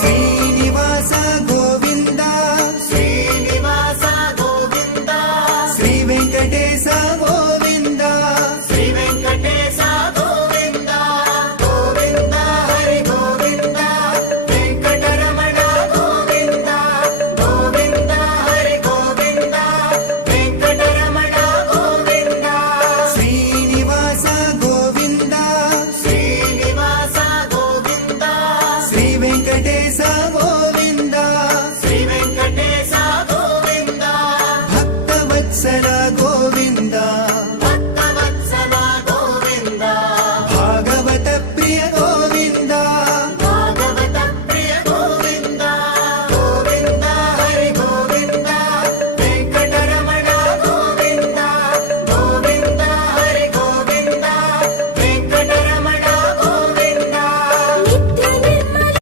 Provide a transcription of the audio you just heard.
Srinivasa Govinda Srinivasa Govinda Shri Venkatesha Govinda Shri Venkatesha Govinda Govinda Hari Govinda Venkataramana Govinda Govinda Hari Govinda Venkataramana Govinda Srinivasa Govinda Srinivasa Govinda Shri Venkatesha